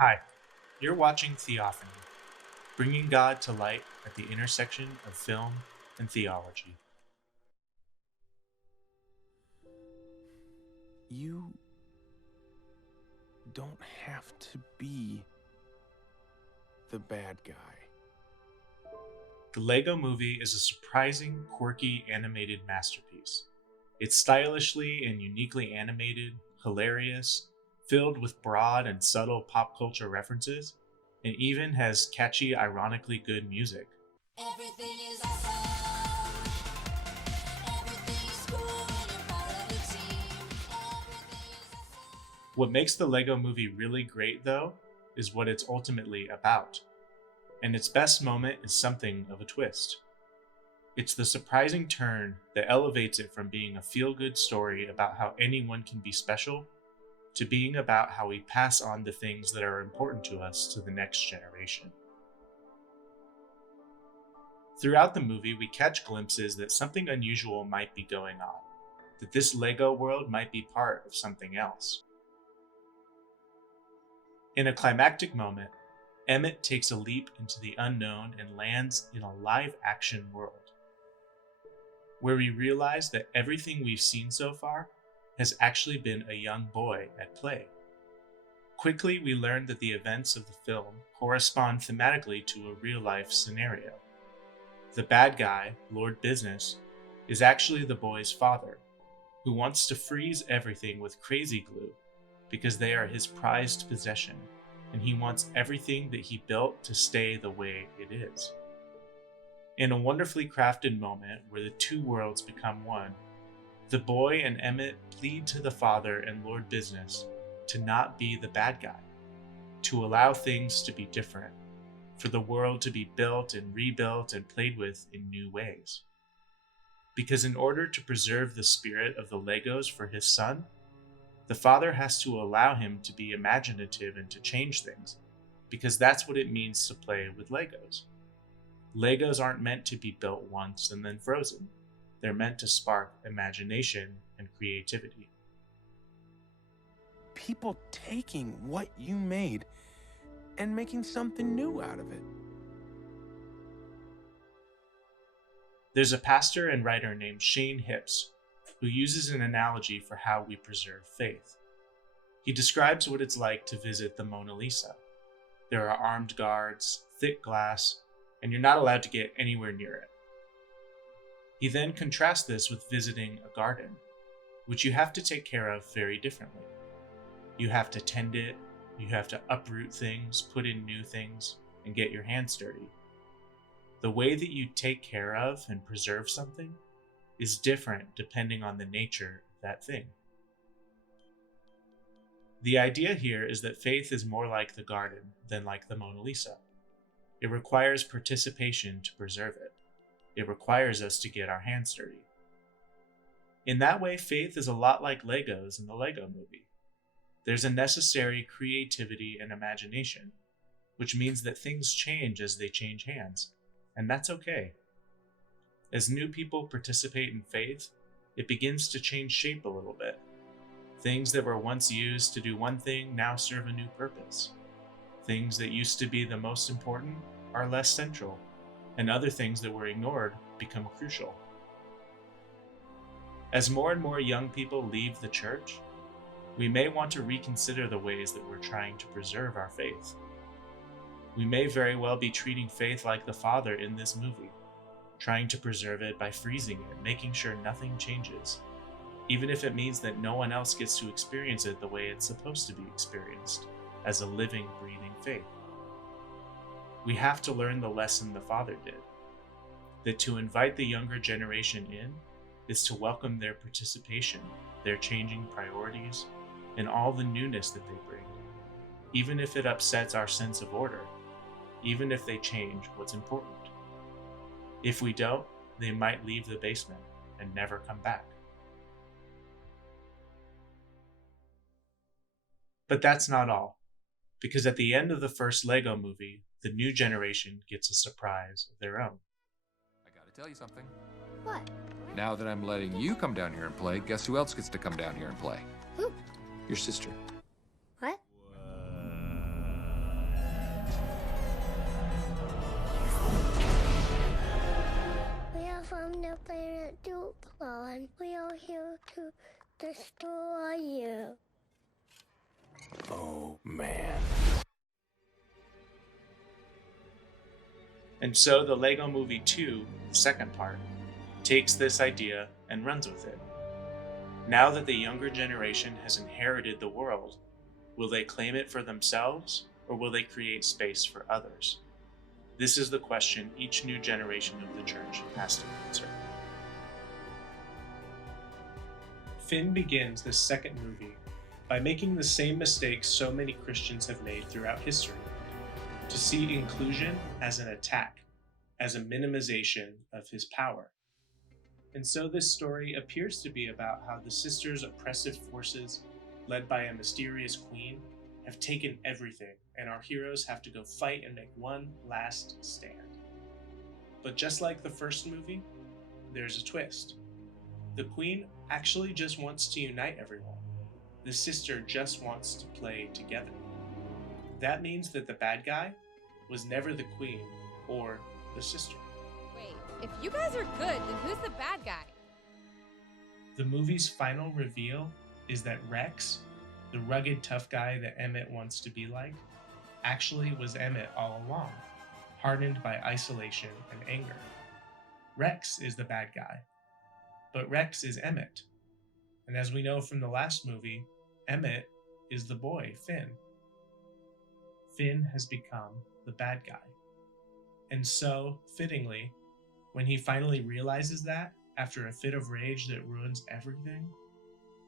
Hi, you're watching Theophany, bringing God to light at the intersection of film and theology. You don't have to be the bad guy. The Lego Movie is a surprising, quirky animated masterpiece. It's stylishly and uniquely animated, hilarious, filled with broad and subtle pop culture references, and even has catchy, ironically good music. Everything is awesome. Everything is cool when you're part of the team. Everything is awesome. What makes the Lego Movie really great, though, is what it's ultimately about. And its best moment is something of a twist. It's the surprising turn that elevates it from being a feel good story about how anyone can be special to being about how we pass on the things that are important to us to the next generation. Throughout the movie, we catch glimpses that something unusual might be going on, that this Lego world might be part of something else. In a climactic moment, Emmett takes a leap into the unknown and lands in a live action world, where we realize that everything we've seen so far has actually been a young boy at play. Quickly, we learn that the events of the film correspond thematically to a real life scenario. The bad guy, Lord Business, is actually the boy's father, who wants to freeze everything with crazy glue because they are his prized possession, and he wants everything that he built to stay the way it is. In a wonderfully crafted moment where the two worlds become one, the boy and Emmett plead to the father and Lord Business to not be the bad guy, to allow things to be different, for the world to be built and rebuilt and played with in new ways. Because in order to preserve the spirit of the Legos for his son, the father has to allow him to be imaginative and to change things, because that's what it means to play with Legos. Legos aren't meant to be built once and then frozen. They're meant to spark imagination and creativity. People taking what you made and making something new out of it. There's a pastor and writer named Shane Hips who uses an analogy for how we preserve faith. He describes what it's like to visit the Mona Lisa. There are armed guards, thick glass, and you're not allowed to get anywhere near it. He then contrasts this with visiting a garden, which you have to take care of very differently. You have to tend it, you have to uproot things, put in new things, and get your hands dirty. The way that you take care of and preserve something is different depending on the nature of that thing. The idea here is that faith is more like the garden than like the Mona Lisa. It requires participation to preserve it. It requires us to get our hands dirty. In that way, faith is a lot like Legos in the Lego Movie. There's a necessary creativity and imagination, which means that things change as they change hands, and that's okay. As new people participate in faith, it begins to change shape a little bit. Things that were once used to do one thing now serve a new purpose. Things that used to be the most important are less central, and other things that were ignored become crucial. As more and more young people leave the church, we may want to reconsider the ways that we're trying to preserve our faith. We may very well be treating faith like the father in this movie, trying to preserve it by freezing it, making sure nothing changes, even if it means that no one else gets to experience it the way it's supposed to be experienced, as a living, breathing faith. We have to learn the lesson the father did, that to invite the younger generation in is to welcome their participation, their changing priorities, and all the newness that they bring, even if it upsets our sense of order, even if they change what's important. If we don't, they might leave the basement and never come back. But that's not all, because at the end of the first Lego Movie, the new generation gets a surprise of their own. I gotta tell you something. What? Now that I'm letting you come down here and play, guess who else gets to come down here and play? Who? Your sister. What? from the planet Duplan. We are here to destroy you. Oh, man. And so the Lego Movie 2, the second part, takes this idea and runs with it. Now that the younger generation has inherited the world, will they claim it for themselves, or will they create space for others? This is the question each new generation of the church has to answer. Finn begins this second movie by making the same mistakes so many Christians have made throughout history: to see inclusion as an attack, as a minimization of his power. And so this story appears to be about how the sisters' oppressive forces, led by a mysterious queen, have taken everything, and our heroes have to go fight and make one last stand. But just like the first movie, there's a twist. The queen actually just wants to unite everyone. The sister just wants to play together. That means that the bad guy was never the queen or the sister. Wait, if you guys are good, then who's the bad guy? The movie's final reveal is that Rex, the rugged tough guy that Emmett wants to be like, actually was Emmett all along, hardened by isolation and anger. Rex is the bad guy, but Rex is Emmett. And as we know from the last movie, Emmett is the boy, Finn. Finn has become the bad guy. And so, fittingly, when he finally realizes that, after a fit of rage that ruins everything,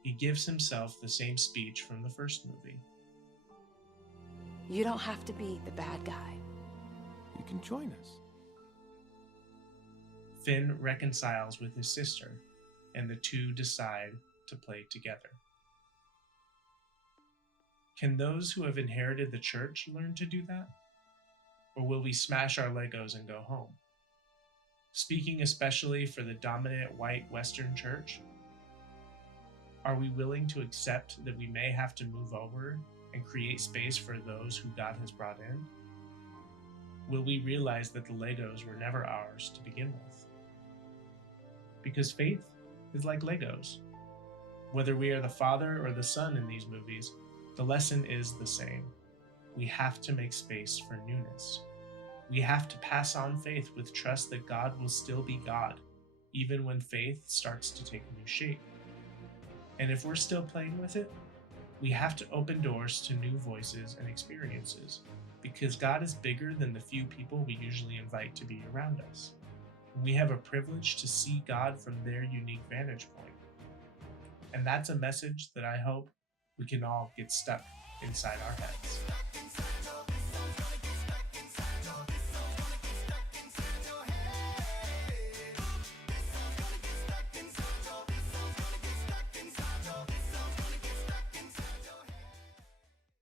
he gives himself the same speech from the first movie. You don't have to be the bad guy. You can join us. Finn reconciles with his sister, and the two decide to play together. Can those who have inherited the church learn to do that? Or will we smash our Legos and go home? Speaking especially for the dominant white Western church, are we willing to accept that we may have to move over and create space for those who God has brought in? Will we realize that the Legos were never ours to begin with? Because faith is like Legos. Whether we are the father or the son in these movies, the lesson is the same. We have to make space for newness. We have to pass on faith with trust that God will still be God, even when faith starts to take new shape. And if we're still playing with it, we have to open doors to new voices and experiences, because God is bigger than the few people we usually invite to be around us. We have a privilege to see God from their unique vantage point. And that's a message that I hope we can all get stuck inside our heads.